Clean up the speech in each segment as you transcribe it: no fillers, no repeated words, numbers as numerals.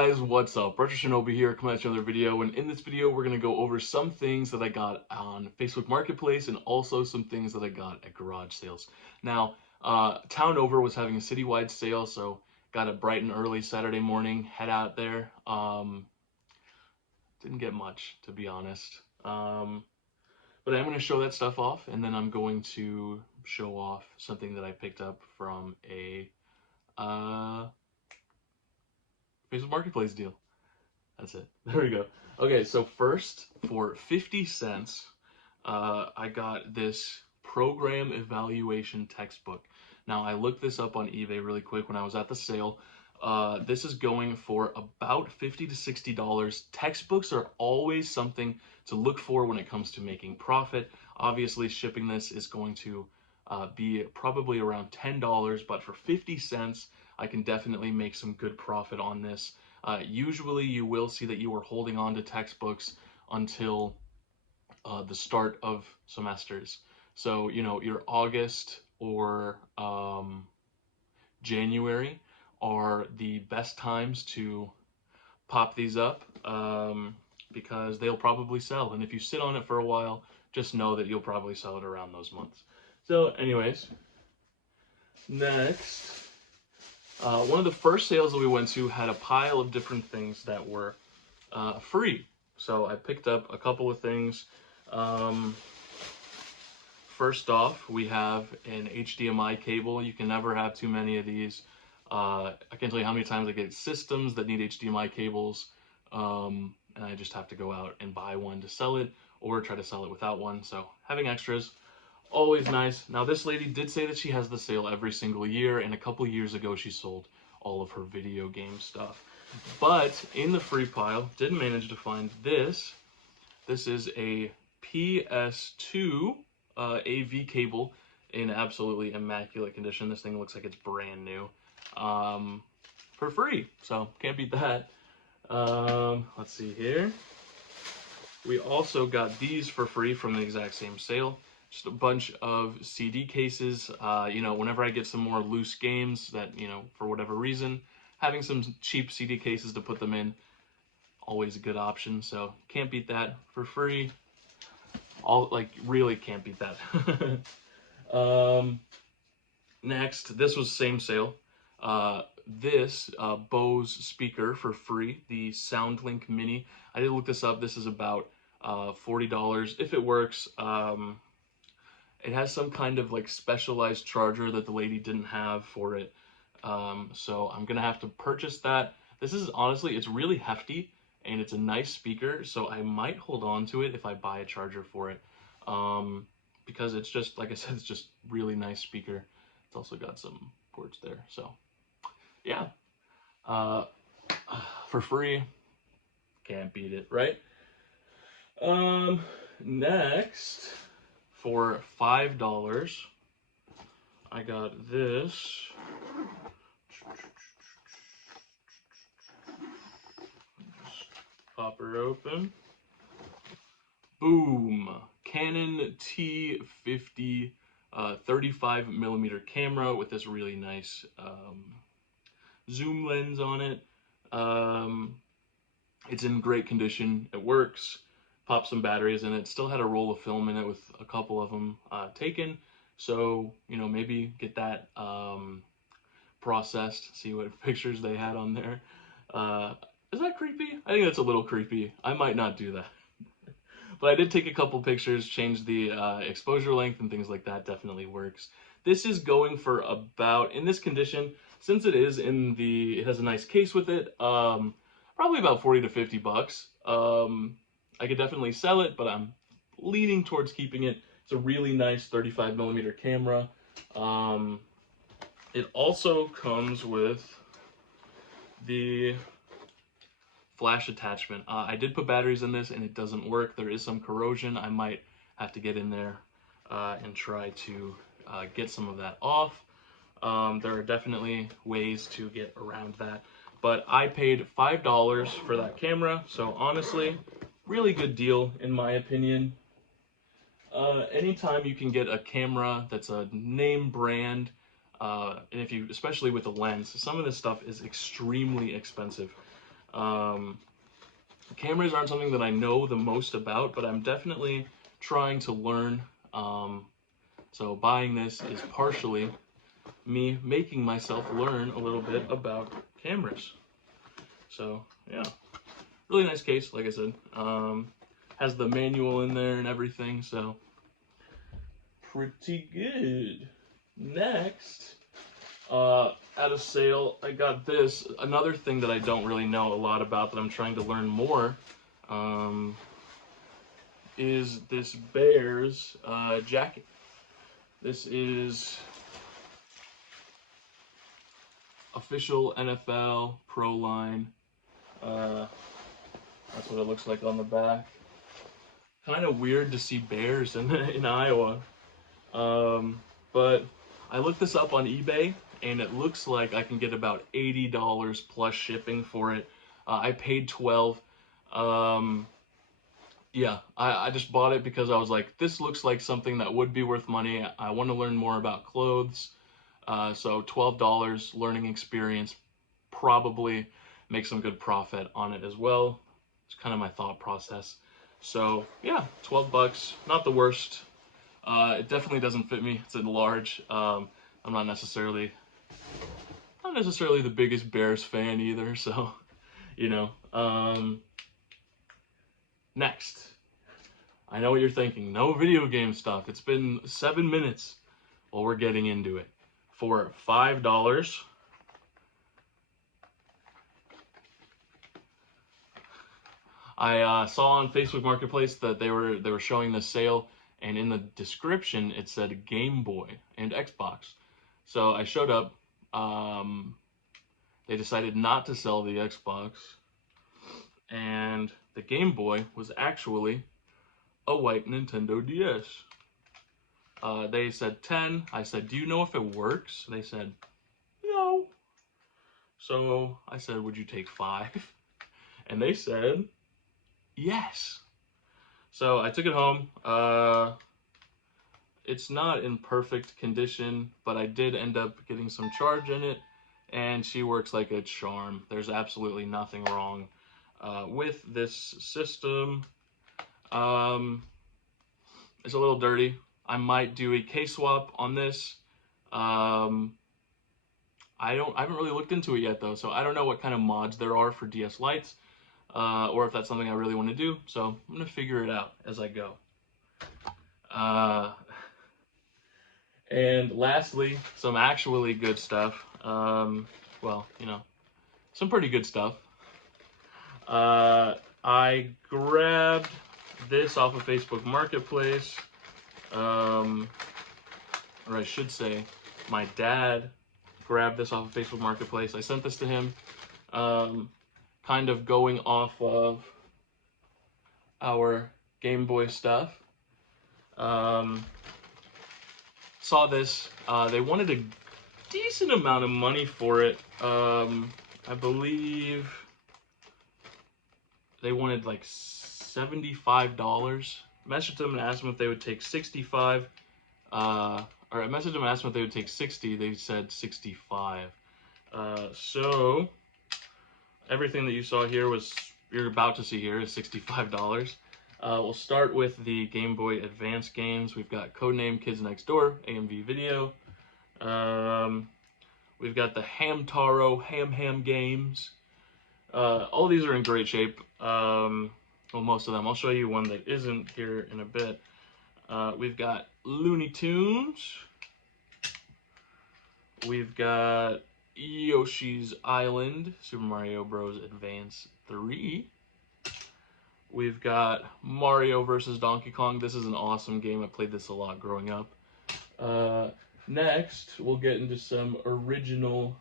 guys, what's up? Retro Shinobi here, coming at you with another video, and in this video we're going to go over some things that I got on Facebook Marketplace and also some things that I got at garage sales. Now, Town Over was having a citywide sale, so got it bright and early Saturday morning, head out there. Didn't get much, to be honest. But I'm going to show that stuff off, and then I'm going to show off something that I picked up from a Facebook Marketplace deal. That's it. There we go. Okay, so first, for 50 cents, I got this program evaluation textbook. Now, I looked this up on eBay really quick when I was at the sale. This is going for about $50 to $60. Textbooks are always something to look for when it comes to making profit. Obviously, shipping this is going to be probably around $10, but for 50 cents, I can definitely make some good profit on this. Usually you will see that you are holding on to textbooks until the start of semesters. So, you know, your August or January are the best times to pop these up because they'll probably sell. And if you sit on it for a while, just know that you'll probably sell it around those months. So anyways, next. One of the first sales that we went to had a pile of different things that were free. So I picked up a couple of things. First off, we have an HDMI cable. You can never have too many of these. I can't tell you how many times I get systems that need HDMI cables, and I just have to go out and buy one to sell it or try to sell it without one. So having extras, always nice. Now, this lady did say that she has the sale every single year, and a couple years ago she sold all of her video game stuff. But in the free pile, did manage to find this. This is a PS2 AV cable in absolutely immaculate condition. This thing looks like it's brand new for free, so can't beat that. Let's see here. We also got these for free from the exact same sale. Just a bunch of CD cases. You know, whenever I get some more loose games that, you know, for whatever reason, having some cheap CD cases to put them in, always a good option. So can't beat that for free. Really can't beat that. Next, this was same sale. This Bose speaker for free, the SoundLink Mini. I did look this up. This is about $40 if it works. It has some kind of like specialized charger that the lady didn't have for it. So I'm gonna have to purchase that. This is honestly, it's really hefty and it's a nice speaker, so I might hold on to it if I buy a charger for it. Because it's just, like I said, it's just really nice speaker. It's also got some ports there, so yeah. For free, can't beat it, right? Next, for $5, I got this. Just pop her open. Boom! Canon T50 35mm camera with this really nice zoom lens on it. It's in great condition. It works. Pop some batteries in it. Still had a roll of film in it with a couple of them taken. So, you know, maybe get that processed, see what pictures they had on there. Is that creepy? I think that's a little creepy. I might not do that. But I did take a couple pictures, change the exposure length and things like that. Definitely works. This is going for about, in this condition, since it is in the, it has a nice case with it, probably about 40 to 50 bucks. I could definitely sell it, but I'm leaning towards keeping it. It's a really nice 35mm camera. It also comes with the flash attachment. I did put batteries in this and it doesn't work. There is some corrosion. I might have to get in there and try to get some of that off. There are definitely ways to get around that. But I paid $5 for that camera, so honestly, really good deal in my opinion. Anytime you can get a camera that's a name brand, and if you, especially with a lens, some of this stuff is extremely expensive. Cameras aren't something that I know the most about, but I'm definitely trying to learn. So buying this is partially me making myself learn a little bit about cameras. So yeah, really nice case, like I said. Has the manual in there and everything, so pretty good. Next, at a sale, I got this. Another thing that I don't really know a lot about that I'm trying to learn more is this Bears jacket. This is official NFL Pro line. That's what it looks like on the back. Kind of weird to see bears in Iowa. But I looked this up on eBay, and it looks like I can get about $80 plus shipping for it. I paid $12. Yeah, I just bought it because I was like, this looks like something that would be worth money. I want to learn more about clothes. So $12 learning experience, probably make some good profit on it as well. It's kind of my thought process. So yeah, 12 bucks, not the worst. It definitely doesn't fit me. It's a large. I'm not necessarily the biggest Bears fan either. So, you know. Next, I know what you're thinking. No video game stuff. It's been 7 minutes. Well, we're getting into it. For $5, I saw on Facebook Marketplace that they were showing this sale, and in the description it said Game Boy and Xbox. So I showed up. They decided not to sell the Xbox, and the Game Boy was actually a white Nintendo DS. They said 10. I said, do you know if it works? They said, no. So I said, would you take 5? And they said, yes. So I took it home. It's not in perfect condition, but I did end up getting some charge in it, and she works like a charm. There's absolutely nothing wrong with this system. It's a little dirty. I might do a case swap on this. I haven't really looked into it yet though, so I don't know what kind of mods there are for DS Lites, or if that's something I really want to do. So I'm gonna figure it out as I go. And lastly, some actually good stuff. Well, you know, some pretty good stuff. I grabbed this off of Facebook Marketplace. Or I should say, my dad grabbed this off of Facebook Marketplace. I sent this to him, kind of going off of our Game Boy stuff. Saw this. They wanted a decent amount of money for it. I believe they wanted like $75. Messaged them and asked them if they would take 65. Or I messaged them and asked them if they would take 60. They said 65. So everything that you saw here you're about to see here is $65. We'll start with the Game Boy Advance games. We've got Codename Kids Next Door, AMV Video. We've got the Hamtaro Ham games. All these are in great shape. Well, most of them. I'll show you one that isn't here in a bit. We've got Looney Tunes. We've got Yoshi's Island, Super Mario Bros. Advance 3. We've got Mario vs. Donkey Kong. This is an awesome game. I played this a lot growing up. Next, we'll get into some original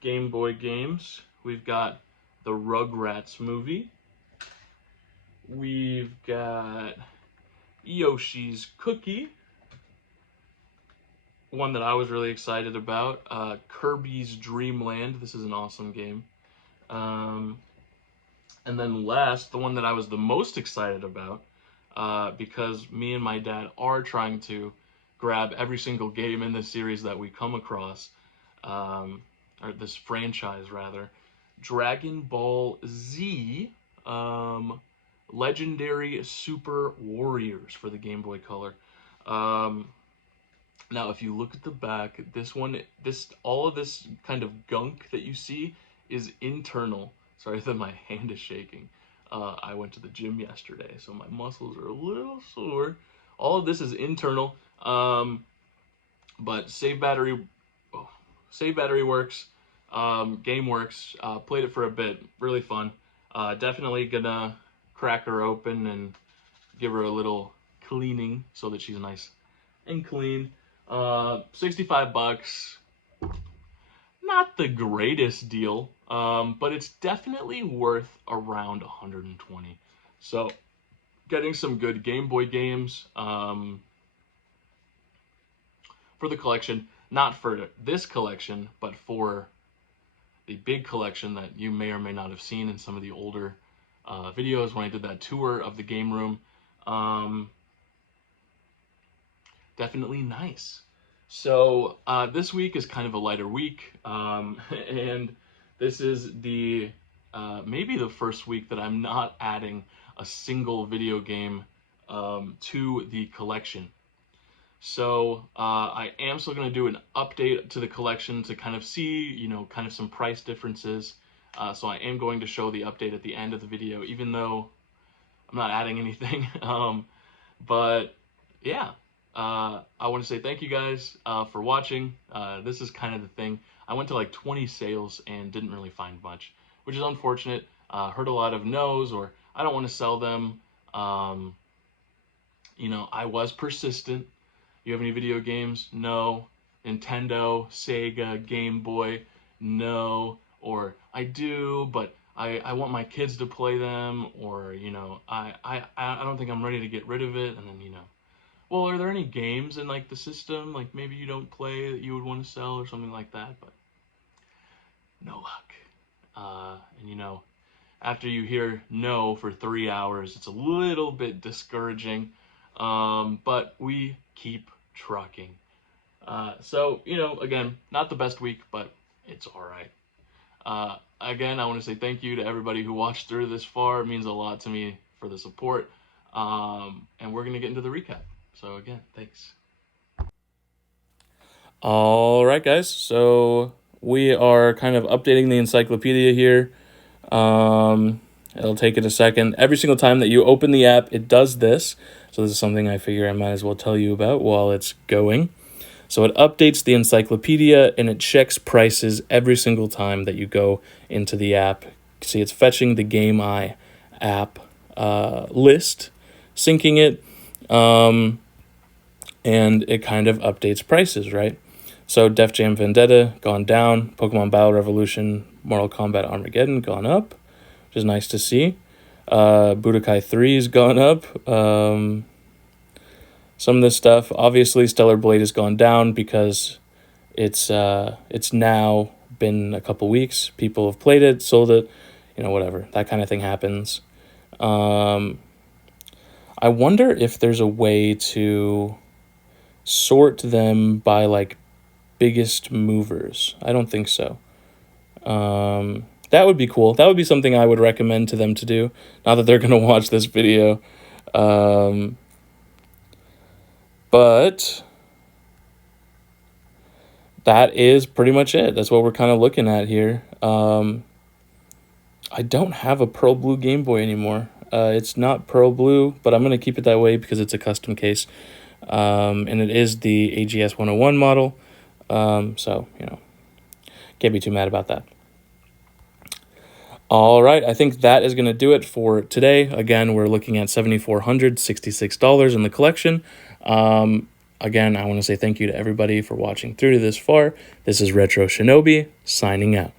Game Boy games. We've got the Rugrats movie. We've got Yoshi's Cookie. One that I was really excited about, Kirby's Dream Land. This is an awesome game. And then last, the one that I was the most excited about, because me and my dad are trying to grab every single game in this series that we come across, or this franchise rather. Dragon Ball Z Legendary Super Warriors for the Game Boy Color. Um, Now, if you look at the back, all of this kind of gunk that you see is internal. Sorry that my hand is shaking. I went to the gym yesterday, so my muscles are a little sore. All of this is internal, but oh, save battery works. Game works. Played it for a bit, really fun. Definitely gonna crack her open and give her a little cleaning so that she's nice and clean. 65 bucks. Not the greatest deal, but it's definitely worth around 120. So, getting some good Game Boy games for the collection. Not for this collection, but for the big collection that you may or may not have seen in some of the older videos when I did that tour of the game room. Definitely nice. So this week is kind of a lighter week, and this is the maybe the first week that I'm not adding a single video game to the collection. So I am still going to do an update to the collection to kind of see, kind of some price differences. So I am going to show the update at the end of the video, even though I'm not adding anything. But yeah, I want to say thank you guys for watching. This is kind of the thing. I went to like 20 sales and didn't really find much, which is unfortunate. Heard a lot of no's or I don't want to sell them. I was persistent. You have any video games? No. Nintendo, Sega, Game Boy? No. Or I do, but I want my kids to play them, or I don't think I'm ready to get rid of it. And then well, are there any games in like the system like maybe you don't play that you would want to sell or something like that? But no luck. And after you hear no for 3 hours, it's a little bit discouraging. But we keep trucking. So again, not the best week, but it's all right. Again, I want to say thank you to everybody who watched through this far. It means a lot to me for the support. And we're going to get into the recap. So again, thanks. All right, guys. So we are kind of updating the encyclopedia here. It'll take it a second. Every single time that you open the app, it does this. So this is something I figure I might as well tell you about while it's going. So it updates the encyclopedia and it checks prices every single time that you go into the app. See, it's fetching the Game Eye app list, syncing it, and it kind of updates prices, right? So Def Jam Vendetta, gone down. Pokemon Battle Revolution, Mortal Kombat Armageddon, gone up, which is nice to see. Budokai 3's gone up. Some of this stuff, obviously, Stellar Blade has gone down because it's now been a couple weeks. People have played it, sold it, whatever. That kind of thing happens. I wonder if there's a way to sort them by, like, biggest movers. I don't think so. That would be cool. That would be something I would recommend to them to do. Not that they're going to watch this video. But that is pretty much it. That's what we're kind of looking at here. I don't have a Pearl Blue Game Boy anymore. It's not Pearl Blue, but I'm going to keep it that way because it's a custom case. And it is the AGS 101 model. So, can't be too mad about that. All right, I think that is going to do it for today. Again, we're looking at $7,466 in the collection. Again, I want to say thank you to everybody for watching through to this far. This is Retro Shinobi, signing out.